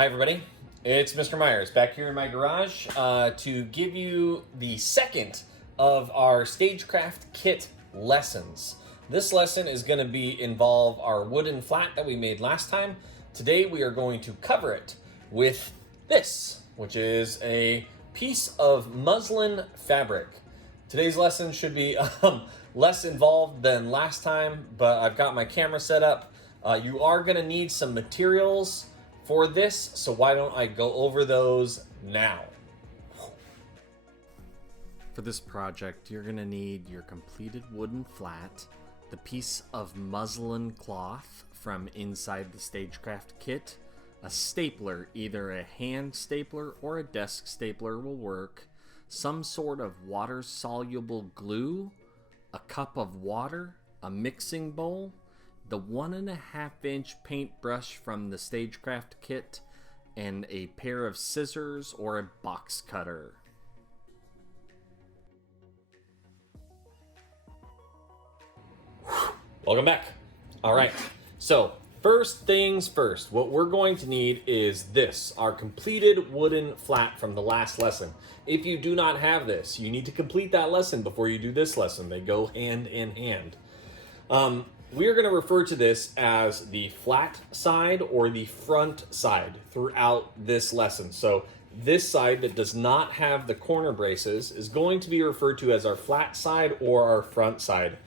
Hi everybody, it's Mr. Myers back here in my garage to give you the second of our Stagecraft kit lessons. This lesson is going to involve our wooden flat that we made last time. Today we are going to cover it with this, which is a piece of muslin fabric. Today's lesson should be less involved than last time, but I've got my camera set up. You are going to need some materials for this, so why don't I go over those now? For this project, you're going to need your completed wooden flat, the piece of muslin cloth from inside the Stagecraft kit, a stapler, either a hand stapler or a desk stapler will work, some sort of water-soluble glue, a cup of water, a mixing bowl, the 1.5-inch paintbrush from the Stagecraft kit, and a pair of scissors or a box cutter. Welcome back. All right, so first things first, what we're going to need is this, our completed wooden flat from the last lesson. If you do not have this, you need to complete that lesson before you do this lesson. They go hand in hand. We are going to refer to this as the flat side or the front side throughout this lesson. So this side that does not have the corner braces is going to be referred to as our flat side or our front side.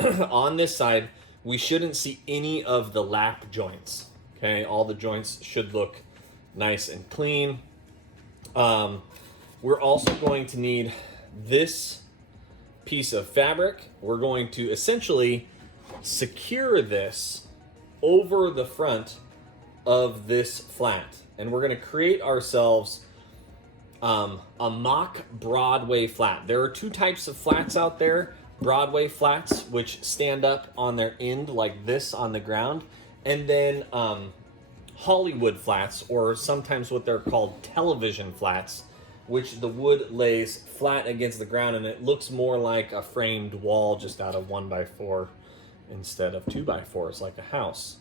On this side, we shouldn't see any of the lap joints. Okay, all the joints should look nice and clean. We're also going to need this piece of fabric. We're going to essentially secure this over the front of this flat, and we're going to create ourselves a mock Broadway flat. There are two types of flats out there: Broadway flats, which stand up on their end like this on the ground, and then Hollywood flats, or sometimes what they're called television flats, which the wood lays flat against the ground and it looks more like a framed wall just out of 1x4 instead of 2x4s like a house.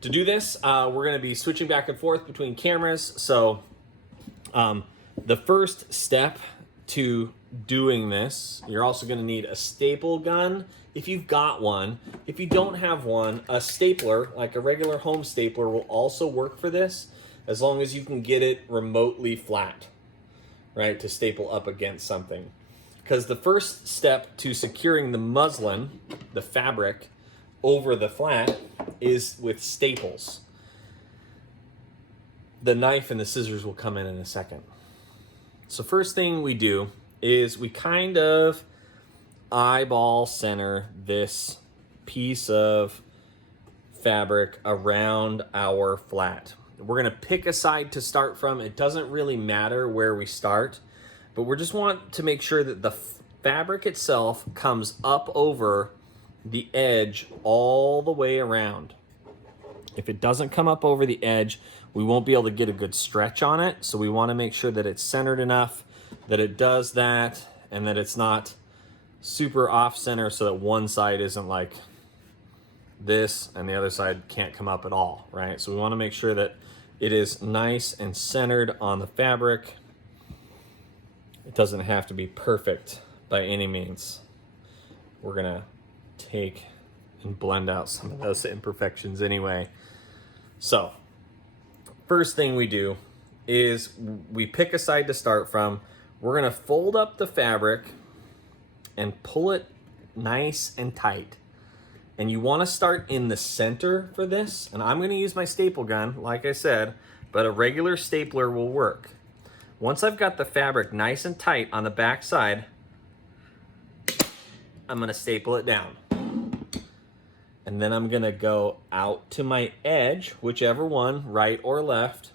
To do this, we're going to be switching back and forth between cameras. So the first step to doing this, you're also going to need a staple gun if you've got one. If you don't have one, a stapler, like a regular home stapler, will also work for this, as long as you can get it remotely flat, right, to staple up against something. Because the first step to securing the muslin, the fabric, over the flat is with staples. The knife and the scissors will come in a second. So first thing we do is we kind of eyeball center this piece of fabric around our flat. We're going to pick a side to start from. It doesn't really matter where we start, but we just want to make sure that the fabric itself comes up over the edge all the way around. If it doesn't come up over the edge, we won't be able to get a good stretch on it. So we want to make sure that it's centered enough that it does that, and that it's not super off center so that one side isn't like this and the other side can't come up at all, right? So we want to make sure that it is nice and centered on the fabric. It doesn't have to be perfect by any means. We're gonna take and blend out some of those imperfections anyway. So first thing we do is we pick a side to start from. We're gonna fold up the fabric and pull it nice and tight. And you wanna start in the center for this. And I'm gonna use my staple gun, like I said, but a regular stapler will work. Once I've got the fabric nice and tight on the back side, I'm gonna staple it down. And then I'm gonna go out to my edge, whichever one, right or left.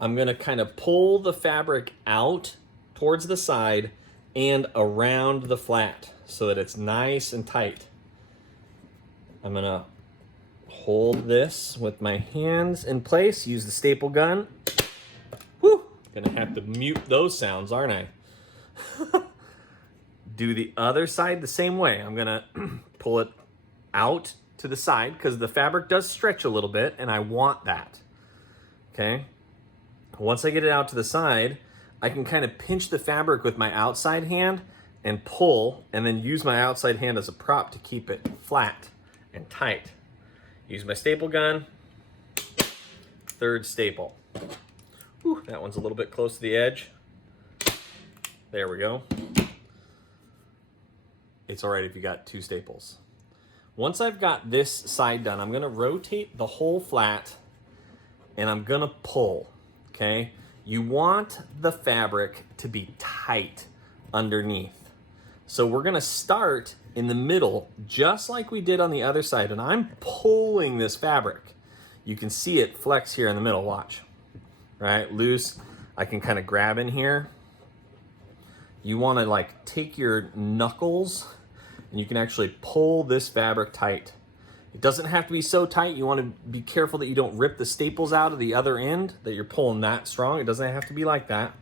I'm gonna kind of pull the fabric out towards the side and around the flat so that it's nice and tight. I'm gonna hold this with my hands in place, use the staple gun. Whew, gonna have to mute those sounds, aren't I? Do the other side the same way. I'm gonna pull it out to the side because the fabric does stretch a little bit and I want that. okay? Once I get it out to the side, I can kind of pinch the fabric with my outside hand and pull, and then use my outside hand as a prop to keep it flat and tight. Use my staple gun, third staple. Whew, that one's a little bit close to the edge. There we go. It's all right if you got 2 staples. Once I've got this side done, I'm gonna rotate the whole flat and I'm gonna pull, okay? You want the fabric to be tight underneath. So we're gonna start in the middle, just like we did on the other side, and I'm pulling this fabric. You can see it flex here in the middle, watch. Right, loose, I can kind of grab in here. You wanna like take your knuckles and you can actually pull this fabric tight. It doesn't have to be so tight. You wanna be careful that you don't rip the staples out of the other end, that you're pulling that strong. It doesn't have to be like that.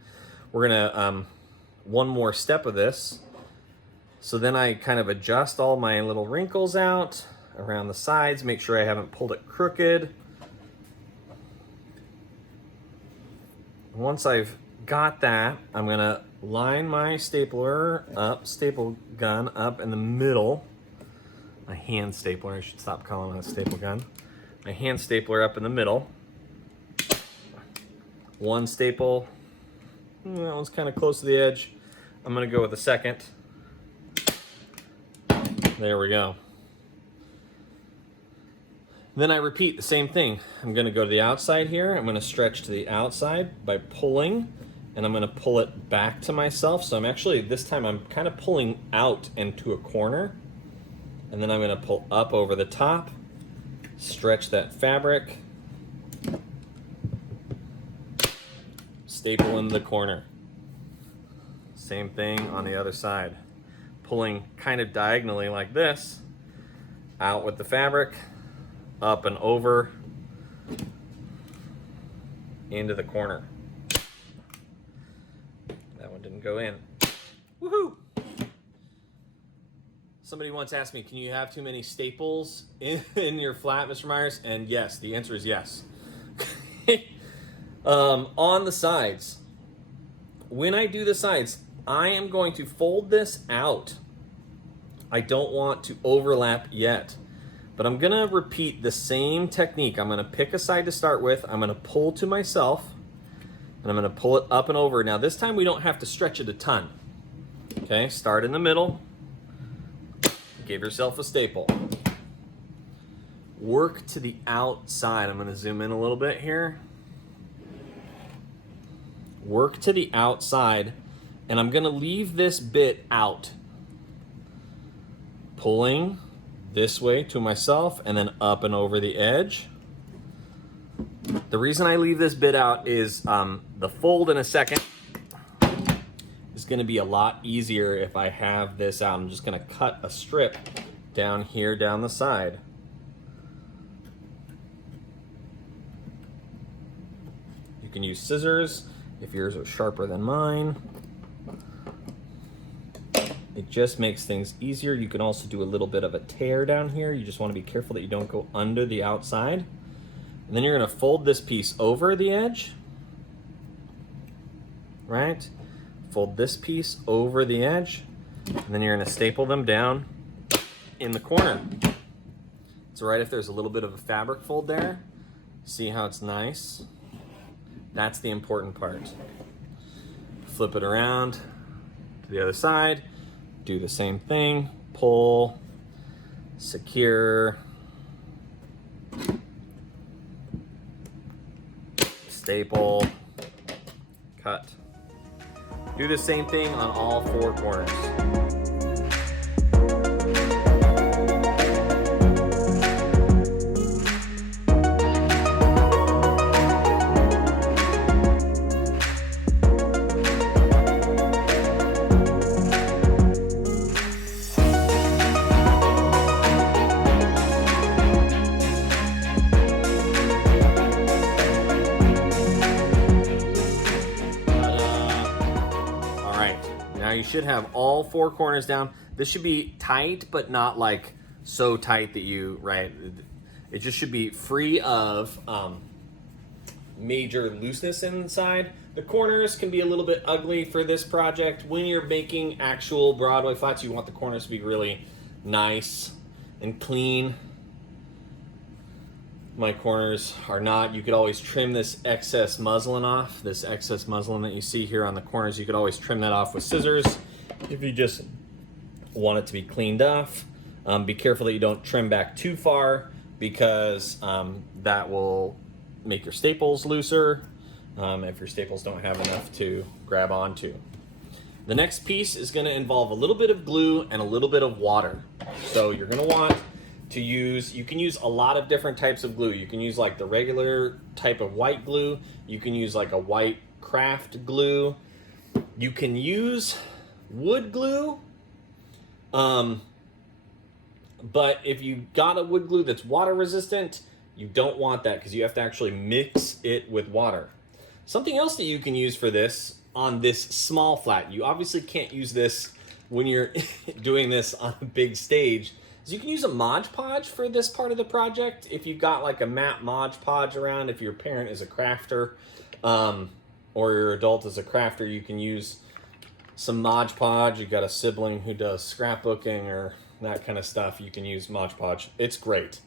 We're gonna, one more step of this. So then I kind of adjust all my little wrinkles out around the sides, make sure I haven't pulled it crooked. Once I've got that, I'm gonna line my stapler up, staple gun up in the middle. My hand stapler, I should stop calling it a staple gun. My hand stapler up in the middle. One staple, that one's kind of close to the edge. I'm gonna go with a second. There we go. Then I repeat the same thing. I'm gonna go to the outside here. I'm gonna stretch to the outside by pulling, and I'm gonna pull it back to myself. So I'm actually, this time I'm kind of pulling out into a corner, and then I'm gonna pull up over the top, stretch that fabric, staple in the corner. Same thing on the other side. Pulling kind of diagonally like this, out with the fabric, up and over, into the corner. That one didn't go in. Woohoo! Somebody once asked me, can you have too many staples in your flat, Mr. Myers? And yes, the answer is yes. On the sides, when I do the sides, I am going to fold this out. I don't want to overlap yet, but I'm gonna repeat the same technique. I'm gonna pick a side to start with, I'm gonna pull to myself, and I'm gonna pull it up and over. Now this time we don't have to stretch it a ton. Okay, start in the middle, give yourself a staple. Work to the outside. I'm gonna zoom in a little bit here. Work to the outside, and I'm gonna leave this bit out. Pulling this way to myself and then up and over the edge. The reason I leave this bit out is the fold in a second is gonna be a lot easier if I have this out. I'm just gonna cut a strip down here down the side. You can use scissors if yours are sharper than mine. It just makes things easier. You can also do a little bit of a tear down here. You just want to be careful that you don't go under the outside. And then you're going to fold this piece over the edge, right? Fold this piece over the edge, and then you're going to staple them down in the corner. It's all right if there's a little bit of a fabric fold there. See how it's nice? That's the important part. Flip it around to the other side. Do the same thing, pull, secure, staple, cut. Do the same thing on all 4 corners. Now you should have all 4 corners down. This should be tight, but not like so tight that you, right? It just should be free of major looseness inside. The corners can be a little bit ugly for this project. When you're making actual Broadway flats, you want the corners to be really nice and clean. My corners are not. You could always trim this excess muslin off. This excess muslin that you see here on the corners, you could always trim that off with scissors if you just want it to be cleaned off. Be careful that you don't trim back too far, because that will make your staples looser if your staples don't have enough to grab onto. The next piece is going to involve a little bit of glue and a little bit of water. So you're going to want to use, you can use a lot of different types of glue. You can use like the regular type of white glue. You can use like a white craft glue. You can use wood glue. But if you got a wood glue that's water resistant, you don't want that, because you have to actually mix it with water. Something else that you can use for this on this small flat, you obviously can't use this when you're doing this on a big stage, is you can use a Mod Podge for this part of the project. If you've got like a matte Mod Podge around, if your parent is a crafter, or your adult is a crafter, you can use some Mod Podge. You've got a sibling who does scrapbooking or that kind of stuff, you can use Mod Podge. It's great.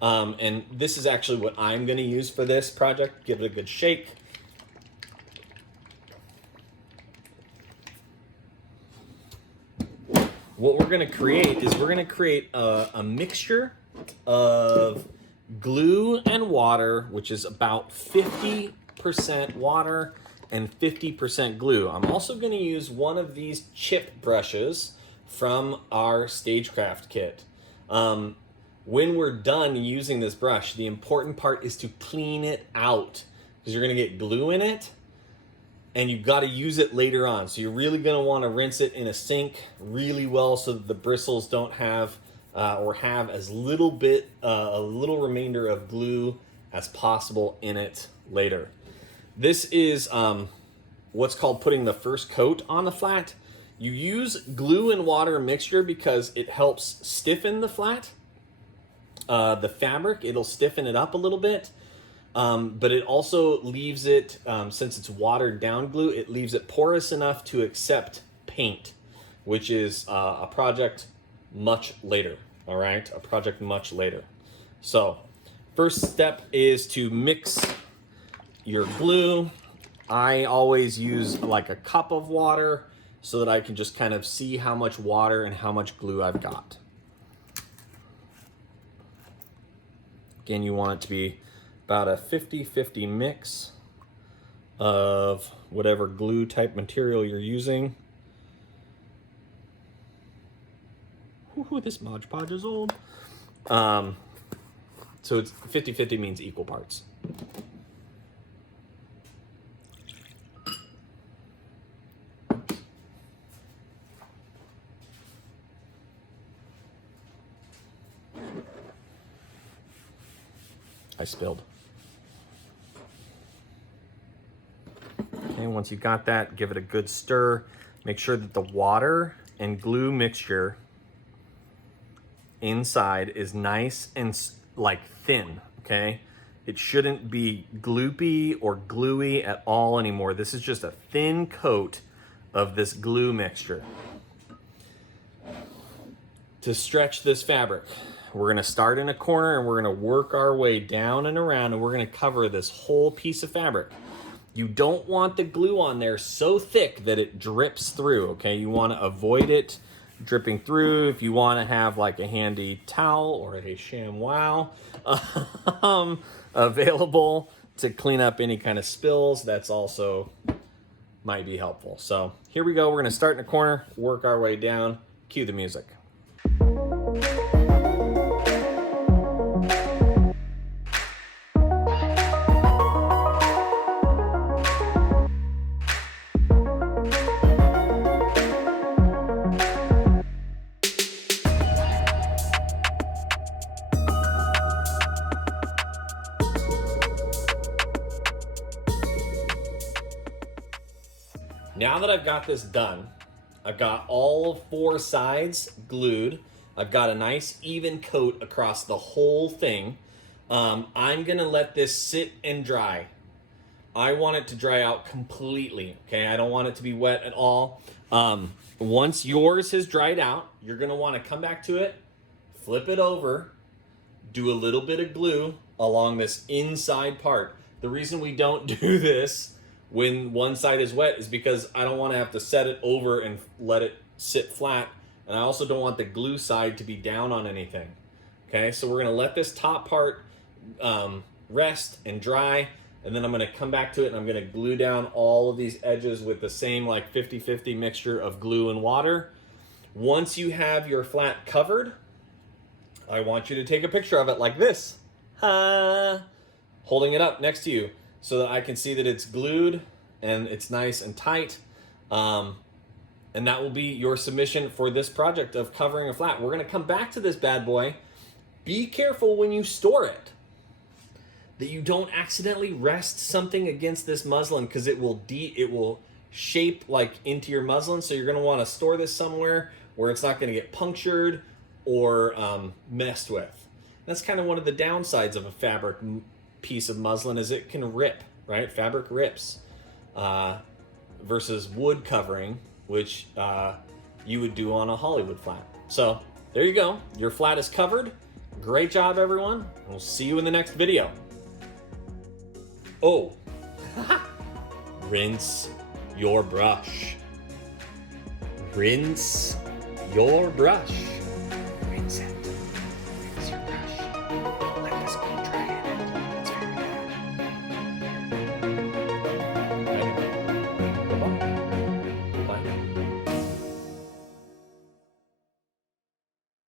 And this is actually what I'm going to use for this project. Give it a good shake. What we're going to create is we're going to create a mixture of glue and water, which is about 50% water and 50% glue. I'm also going to use one of these chip brushes from our Stagecraft kit. When we're done using this brush, the important part is to clean it out, because you're going to get glue in it and you've got to use it later on. So you're really going to want to rinse it in a sink really well so that the bristles don't have or have as little bit, a little remainder of glue as possible in it later. This is what's called putting the first coat on the flat. You use glue and water mixture because it helps stiffen the flat. The fabric, it'll stiffen it up a little bit, but it also leaves it, since it's watered down glue, it leaves it porous enough to accept paint, which is a project much later, all right? A project much later. So, first step is to mix your glue. I always use like a cup of water so that I can just kind of see how much water and how much glue I've got. Again, you want it to be about a 50-50 mix of whatever glue type material you're using. Ooh, this Mod Podge is old. So it's 50-50 means equal parts. I spilled. Okay, once you've got that, give it a good stir. Make sure that the water and glue mixture inside is nice and like thin, okay? It shouldn't be gloopy or gluey at all anymore. This is just a thin coat of this glue mixture. To stretch this fabric, we're gonna start in a corner and we're gonna work our way down and around, and we're gonna cover this whole piece of fabric. You don't want the glue on there so thick that it drips through, okay? You wanna avoid it dripping through. If you wanna have like a handy towel or a ShamWow available to clean up any kind of spills, that's also might be helpful. So here we go, we're gonna start in a corner, work our way down, cue the music. Now that I've got this done, I've got all 4 sides glued. I've got a nice even coat across the whole thing. I'm gonna let this sit and dry. I want it to dry out completely, okay? I don't want it to be wet at all. Once yours has dried out, you're gonna wanna come back to it, flip it over, do a little bit of glue along this inside part. The reason we don't do this when one side is wet is because I don't wanna have to set it over and let it sit flat, and I also don't want the glue side to be down on anything. Okay, so we're gonna let this top part rest and dry, and then I'm gonna come back to it and I'm gonna glue down all of these edges with the same like 50-50 mixture of glue and water. Once you have your flat covered, I want you to take a picture of it like this, holding it up next to you so that I can see that it's glued and it's nice and tight. And that will be your submission for this project of covering a flat. We're gonna come back to this bad boy. Be careful when you store it that you don't accidentally rest something against this muslin, because it will shape like into your muslin. So you're gonna wanna store this somewhere where it's not gonna get punctured or messed with. That's kind of one of the downsides of a fabric piece of muslin, is it can rip, right? Fabric rips versus wood covering, which you would do on a Hollywood flat. So there you go, your flat is covered. Great job, everyone. We'll see you in the next video. Oh, rinse your brush. Rinse your brush. Rinse it. Rinse your brush. Let this go.